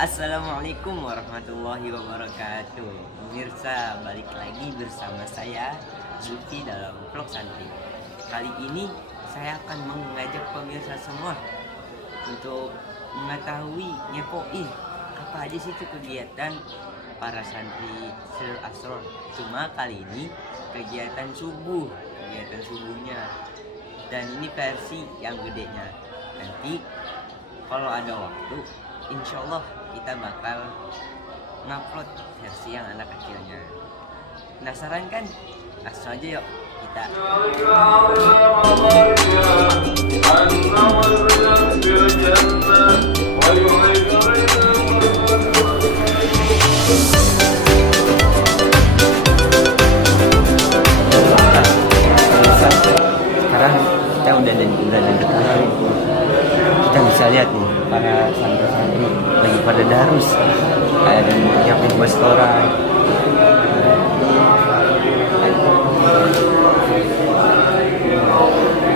Assalamualaikum warahmatullahi wabarakatuh. Pemirsa, balik lagi bersama saya Zulfi dalam vlog Santri. Kali ini saya akan mengajak pemirsa semua untuk mengetahui, ngepoin apa aja sih itu kegiatan para santri Sirul Asror. Cuma kali ini kegiatan subuhnya, dan ini versi yang gedenya. Nanti kalau ada waktu, insya Allah kita bakal ngupload versi yang anak kecilnya. Penasaran kan? Langsung aja yuk kita. Sekarang kita udah dekat. Kita bisa lihat nih para santri-santri lagi pada darus, ada yang nyiapin buat setoran.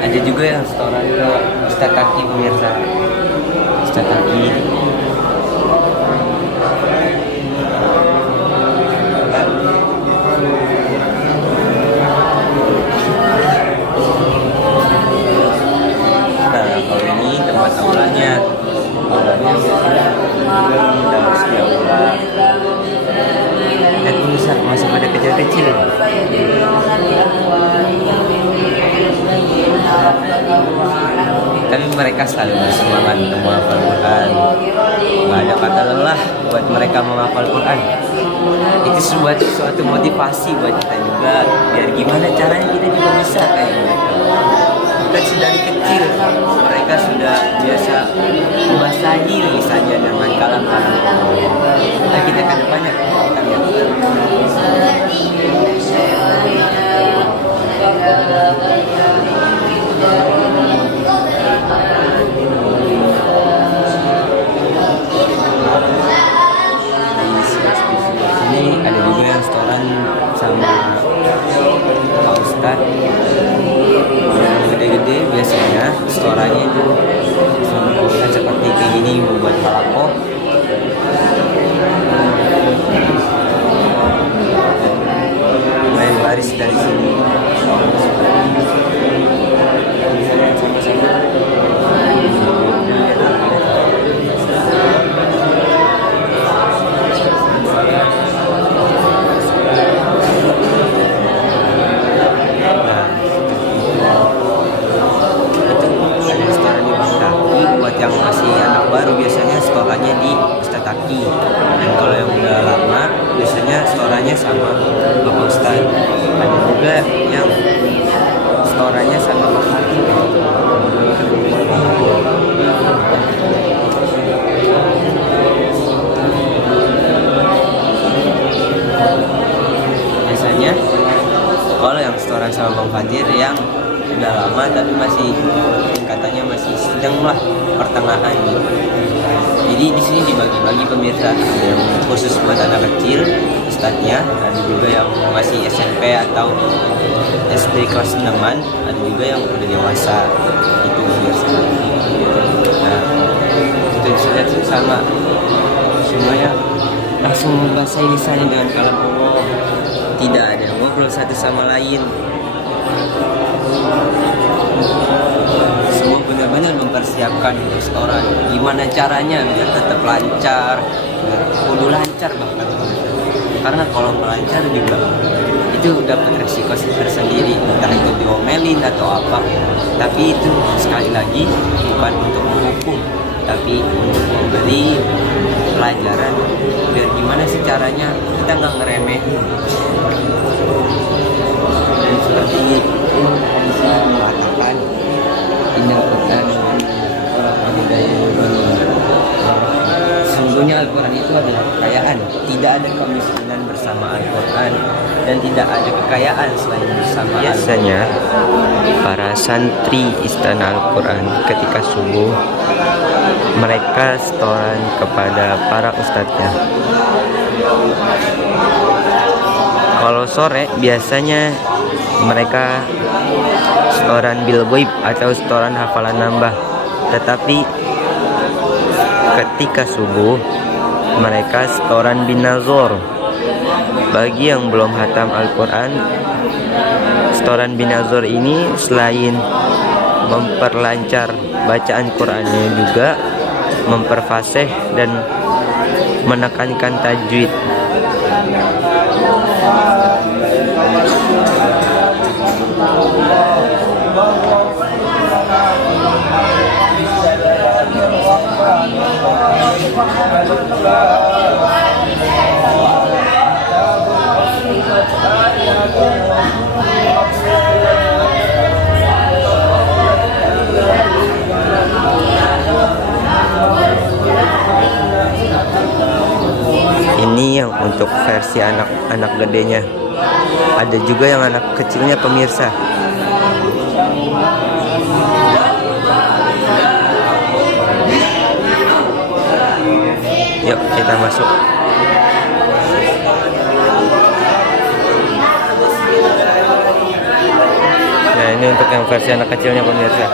Ada juga yang setoran ke Ustadz Taki, pemirsa. Ustadz Taki. Nah, kalau ini tempat aulanya. Dan pemirsa masih pada kecil-kecil. Tapi mereka selalu bersemangat untuk menghafal Quran. Gak ada kata lelah buat mereka menghafal Quran. Itu suatu motivasi buat kita juga. Biar gimana caranya kita juga bisa kayak mereka. Bukan dari kecil mereka sudah biasa membasahi lisannya dengan kalam-kalam. Nah, kita kan banyak ini ada juga yang setoran sama Pak Ustadz. Yang gede-gede biasanya setorannya itu seperti kayak gini, membuat halakoh. Main baris dari sini. Yang masih anak baru biasanya setorannya di Ustadz Taki, dan kalau yang udah lama biasanya setorannya sama Bapak Ustadz. Ada juga yang setorannya sama Pak Hakim. Biasanya kalau yang setoran sama Bang Fadir yang udah lama tapi masih katanya masih sedang lah pertengahan. Jadi di sini dibagi-bagi, pemirsa, ada yang khusus buat anak kecil ustadznya, ada juga yang masih SMP atau SD kelas 6-an, ada juga yang udah dewasa. Itu pemirsa. Nah, kita bisa lihat sama semuanya langsung membasahi lisannya dengan kalam Allah. Tidak ada yang ngobrol satu sama lain. Semua benar-benar mempersiapkan untuk setoran. Gimana caranya biar tetap lancar, biar kudu lancar bahkan. Karena kalau melancar juga itu dapat resiko tersendiri, entah itu diomelin atau apa. Tapi itu sekali lagi bukan untuk menghukum, tapi untuk memberi pelajaran biar gimana sih caranya kita nggak ngeremehin. Dan seperti itu bisa mengatakan indah Quran sesungguhnya Al-Quran itu adalah kekayaan. Tidak ada kemiskinan bersama Al-Quran, dan tidak ada kekayaan selain bersama Al-Quran. Biasanya para santri Istana Al-Quran ketika subuh mereka setoran kepada para ustadznya. Kalau sore biasanya mereka setoran bil ghaib atau setoran hafalan nambah. Tetapi ketika subuh mereka setoran bin Nazor. Bagi yang belum hatam Al-Quran, setoran bin Nazor ini selain memperlancar bacaan Qurannya juga memperfasih dan menekankan tajwid. Ini yang untuk versi anak-anak gedenya. Ada juga yang anak kecilnya pemirsa. Yuk kita masuk. Nah ini untuk yang versi anak kecilnya pemirsa.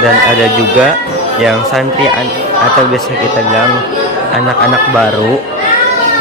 Dan ada juga yang santri atau biasa kita bilang anak-anak baru,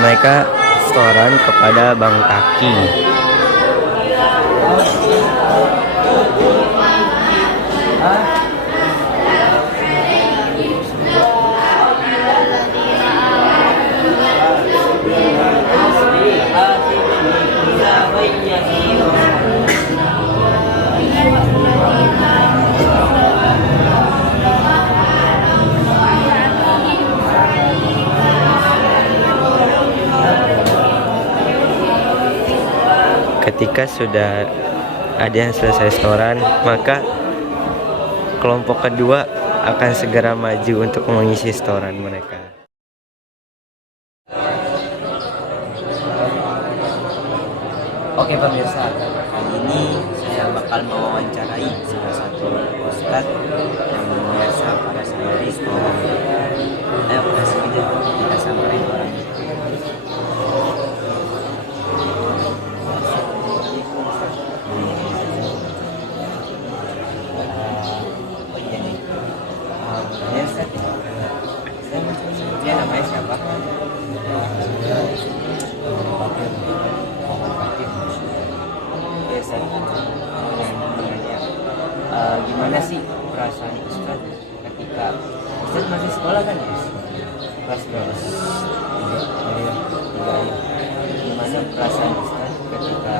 mereka setoran kepada Bang Taki. Ketika sudah ada yang selesai setoran, maka kelompok kedua akan segera maju untuk mengisi setoran mereka. Oke pemirsa, kali ini saya bakal mewawancarai salah satu ustadz yang biasa para santri setoran. Ayo kasih aja kita samperin orangnya. Dia namanya siapa? Gimana sih perasaan Ustaz ketika Ustaz masih sekolah kan? Kelas berapa? Gimana perasaan Ustaz ketika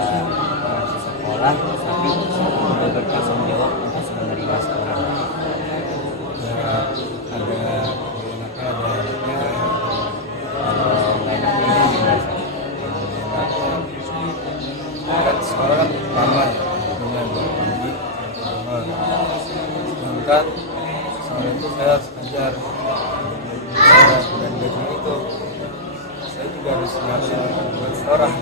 masih sekolah tapi sudah bertanggung jawab untuk menerima setoran? Sekolah kan lama ya, dengan pagi, sedangkan sore itu saya harus belajar dan gaji itu saya juga harus ngasih buat setoran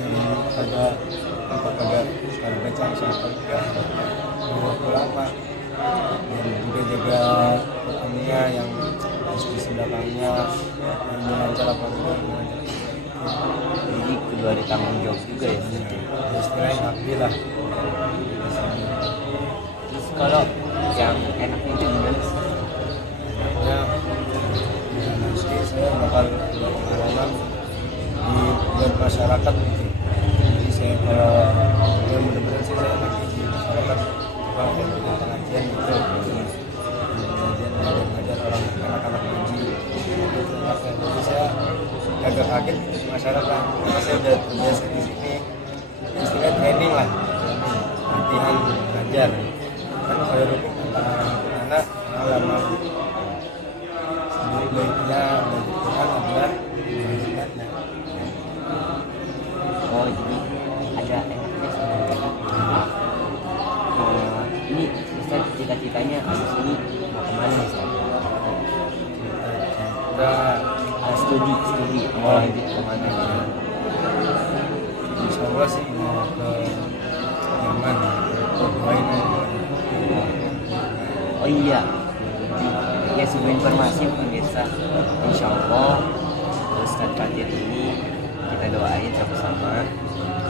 yang pada sekali baca sampai juga waktu lama dan juga jaga Qurannya yang di sebelahnya yang dengan cara panggilan Jadi kedua ada tanggung jawab juga ya. istilahnya ngabdi lah. Terus kalau yang enaknya itu gimana sih? Ya nanti saya bakal pengalaman di masyarakat gitu. Jadi saya kalau ya mudah-mudahan sih saya nanti di masyarakat bakal punya pengajian gitu. Pengajian orang anak-anak ngaji. Jadi saya agak kaget di masyarakat karena saya udah terbiasa di sini, istilah training lah. latihan belajar kan Khairul anak lama sebelum baiknya belajar Quran adalah mengajarkannya. Oh jadi ada enaknya sebenarnya. Ini Ustaz cita-citanya abis ini mau kemana Ustaz? Studi mau lanjut kemana gitu? Insya Allah sih mau ke Yaman, ke Duain. Oh iya, ya sebuah informasi pemirsa, Insya Allah Ustaz Fatir ini kita doain sama-sama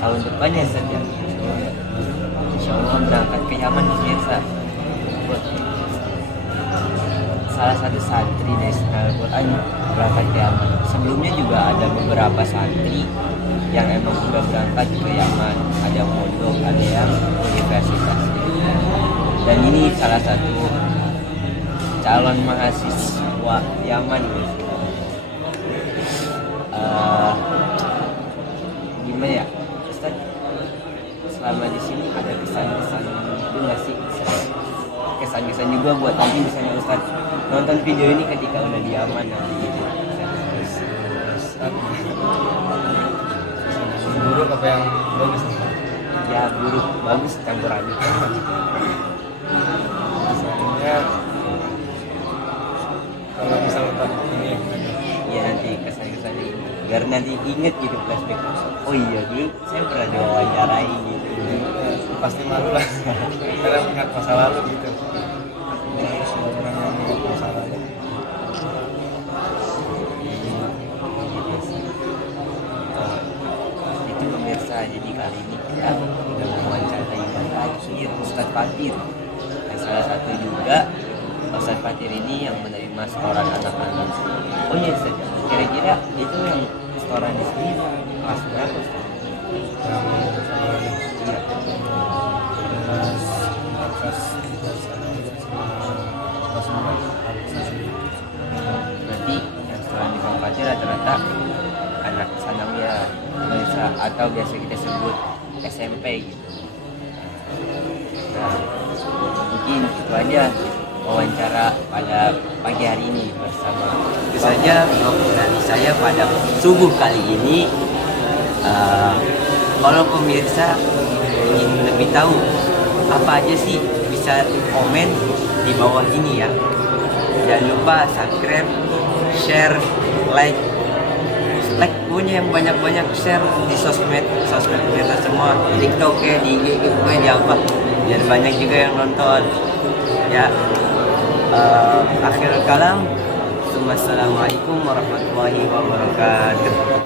tahun depan ya Ustaz ya. Insya Allah berangkat ke Yaman pemirsa. Salah satu santri dari Sekolah Quran berangkat ke Yaman. Sebelumnya juga ada beberapa santri yang emang sudah berangkat ke Yaman, ada yang mondok, ada yang universitas. Dan ini salah satu calon mahasiswa Yaman guys. Gimana ya, Ustaz? Selama di sini ada kesan-kesan itu nggak sih? Kesan-kesan juga buat nanti misalnya Ustaz nonton video ini ketika udah di Yaman nanti gitu. Buruk apa yang bagus? Ya buruk, bagus campur aduk. Misalnya kalau misalnya tempat ini Iya nanti kesan-kesannya ini biar nanti inget gitu flashback. Oh iya dulu saya pernah diwawancarai gitu. pasti malu lah karena ingat masa lalu gitu. Semua orang yang ingat masa lalu. Itu pemirsa, jadi kali ini kita udah mewawancarai Fatir, Ustaz Fatir. Dan salah satu juga Ustaz Fatir ini yang menerima setoran anak-anak. Oh iya Ustaz, kira-kira itu yang setoran di sini kelas berapa Ustaz? Berarti yang setoran di Bang Fatir rata-rata anak sanawiyah biasa atau biasa kita sebut SMP gitu. Nah, mungkin itu aja wawancara pada pagi hari ini bersama. Itu saja vlog dari saya pada subuh kali ini. Kalau pemirsa ingin lebih tahu apa aja sih, bisa komen di bawah ini ya. Jangan lupa subscribe, share, like punya yang banyak-banyak, share di sosmed kita semua, di TikTok ya, di IG pokoknya di apa, biar banyak juga yang nonton ya. Akhirul kalam, assalamualaikum warahmatullahi wabarakatuh.